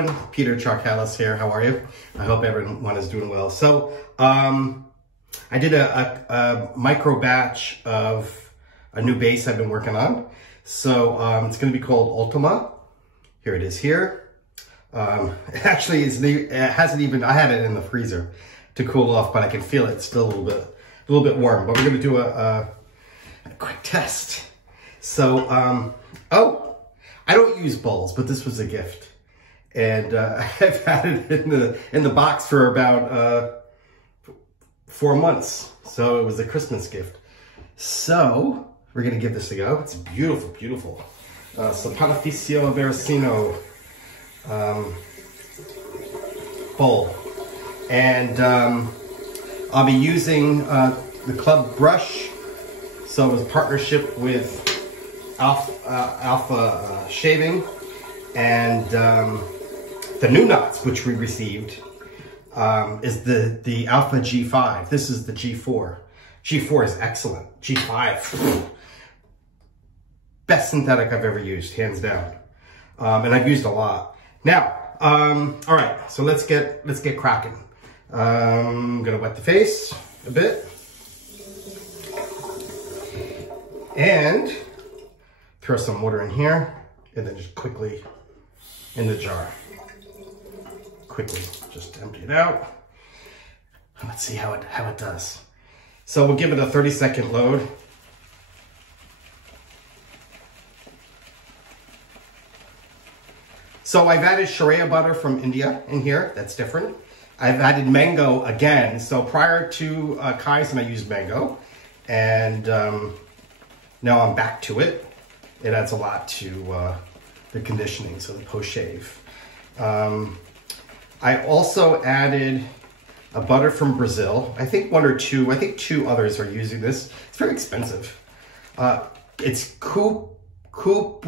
everyone? Peter Charcalis here. How are you? I hope everyone is doing well. So, I did a micro batch of a new base I've been working on. So, it's going to be called Ultima. Here it is here. Actually, it hasn't even, I had it in the freezer to cool off, but I can feel it still a little bit warm. But we're going to do a quick test. So, I don't use bowls, but this was a gift. And I've had it in the box for about 4 months. So it was a Christmas gift. So we're going to give this a go. It's beautiful, beautiful. So Panificio Veracino bowl. And I'll be using the club brush. So it was a partnership with Alpha Shaving, and the new knots which we received is the Alpha G5. This is the G4. G4 is excellent. G5, best synthetic I've ever used, hands down. And I've used a lot. Now, all right, so let's get cracking. I'm gonna wet the face a bit, and throw some water in here, and then just quickly in the jar. Quickly, just empty it out. Let's see how it does. So we'll give it a 30-second load. So I've added Sharia butter from India in here. That's different. I've added mango again. So prior to Kaizen, I used mango, and now I'm back to it. It adds a lot to the conditioning, so the post-shave. I also added a butter from Brazil. I think two others are using this. It's very expensive. It's Cupuaçu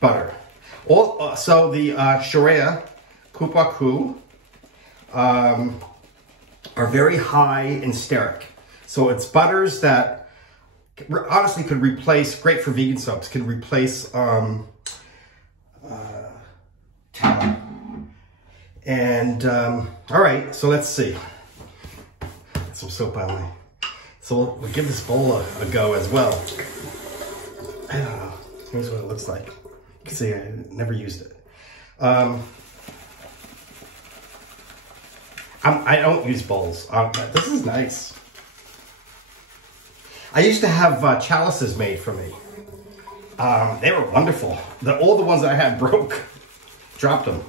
butter. So the Sharia Cupuaçu are very high in stearic. So it's butters that honestly could replace, great for vegan soaps, could replace tallow. And all right, so let's see. Got some soap on me. So we'll give this bowl a go as well. I don't know. Here's what it looks like. You can see I never used it. I don't use bowls. This is nice. I used to have chalices made for me. They were wonderful. All the ones that I had broke. Dropped them.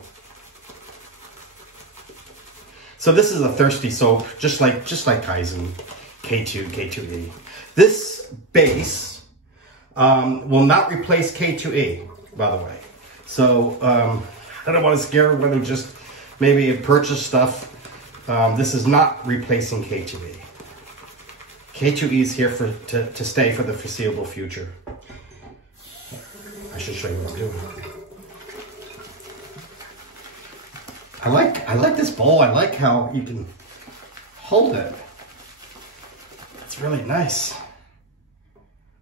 So this is a thirsty soap, just like Kaizen, K2, K2E. This base will not replace K2E, by the way. So I don't want to scare everyone who just maybe purchase stuff. This is not replacing K2E. K2E is here to stay for the foreseeable future. I should show you what I'm doing. I like this bowl. I like how you can hold it. It's really nice.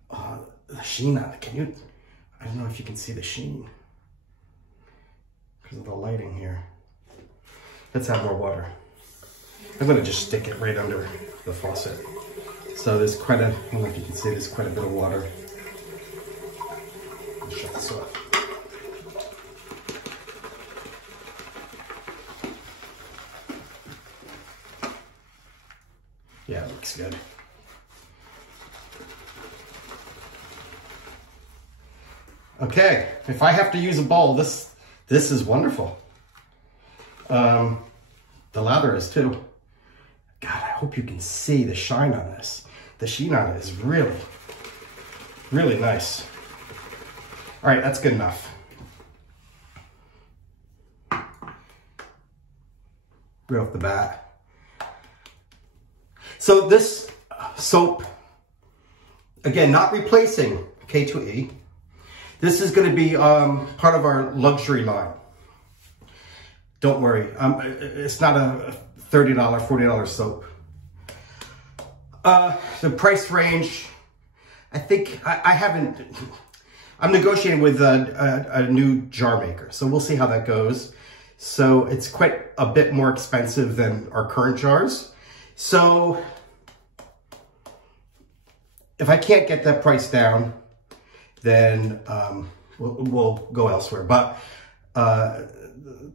The sheen on it. I don't know if you can see the sheen because of the lighting here. Let's add more water. I'm gonna just stick it right under the faucet. So there's I don't know if you can see, there's quite a bit of water. Let's shut this off. Yeah, it looks good. Okay, if I have to use a bowl, this is wonderful. The lather is too. God, I hope you can see the shine on this. The sheen on it is really, really nice. All right, that's good enough. Right off the bat. So this soap, again, not replacing K2E. This is going to be part of our luxury line. Don't worry, it's not a $30, $40 soap. The price range, I think, I I'm negotiating with a new jar maker, so we'll see how that goes. So it's quite a bit more expensive than our current jars. So if I can't get that price down, then we'll go elsewhere. But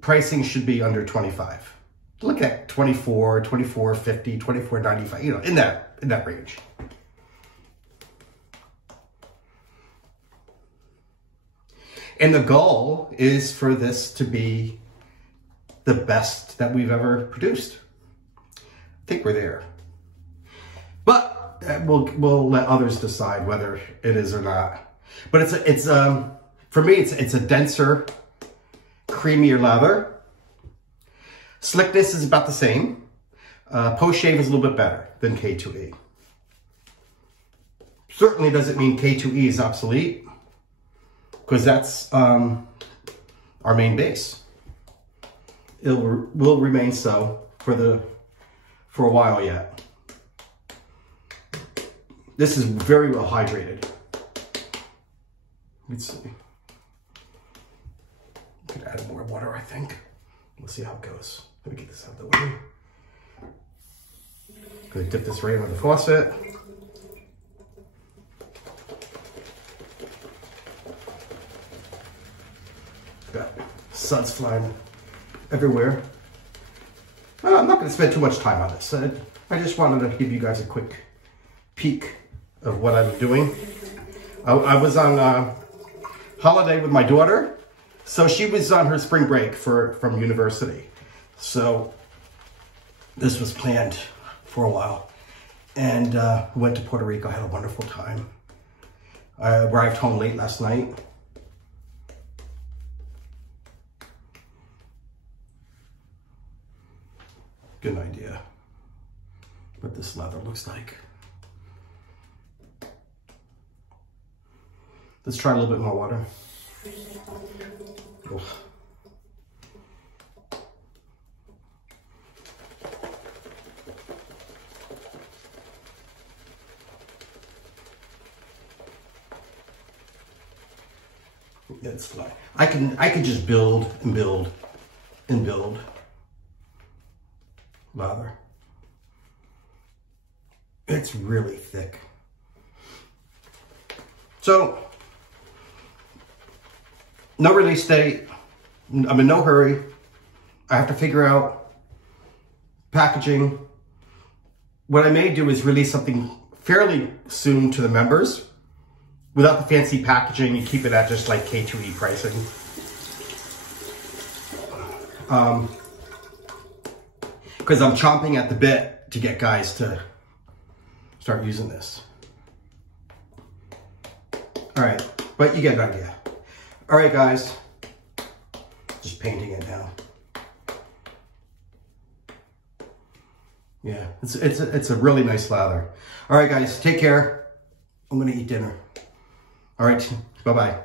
pricing should be under 25. Look at 24, 24.50, 24.95, you know, in that range. And the goal is for this to be the best that we've ever produced. I think we're there. But we'll let others decide whether it is or not. But it's for me, it's a denser, creamier lather. Slickness is about the same. Post-shave is a little bit better than K2E. Certainly doesn't mean K2E is obsolete, because that's our main base. It will remain so for a while yet. This is very well hydrated. Let's see. Could add more water, I think. We'll see how it goes. Let me get this out of the way. Gonna dip this right into the faucet. Got suds flying everywhere. I'm not gonna spend too much time on this. I just wanted to give you guys a quick peek of what I'm doing. I was on holiday with my daughter. So she was on her spring break from university. So this was planned for a while. And went to Puerto Rico, had a wonderful time. I arrived home late last night. Good idea what this lather looks like. Let's try a little bit more water. Oh. That's fine. I can just build and build and build lather. It's really thick. So no release date. I'm in no hurry. I have to figure out packaging. What I may do is release something fairly soon to the members. Without the fancy packaging, you keep it at just like K2E pricing. Because I'm chomping at the bit to get guys to start using this. All right, but you get an idea. All right, guys, just painting it now. Yeah, it's a really nice lather. All right, guys, take care. I'm gonna eat dinner. All right, bye-bye.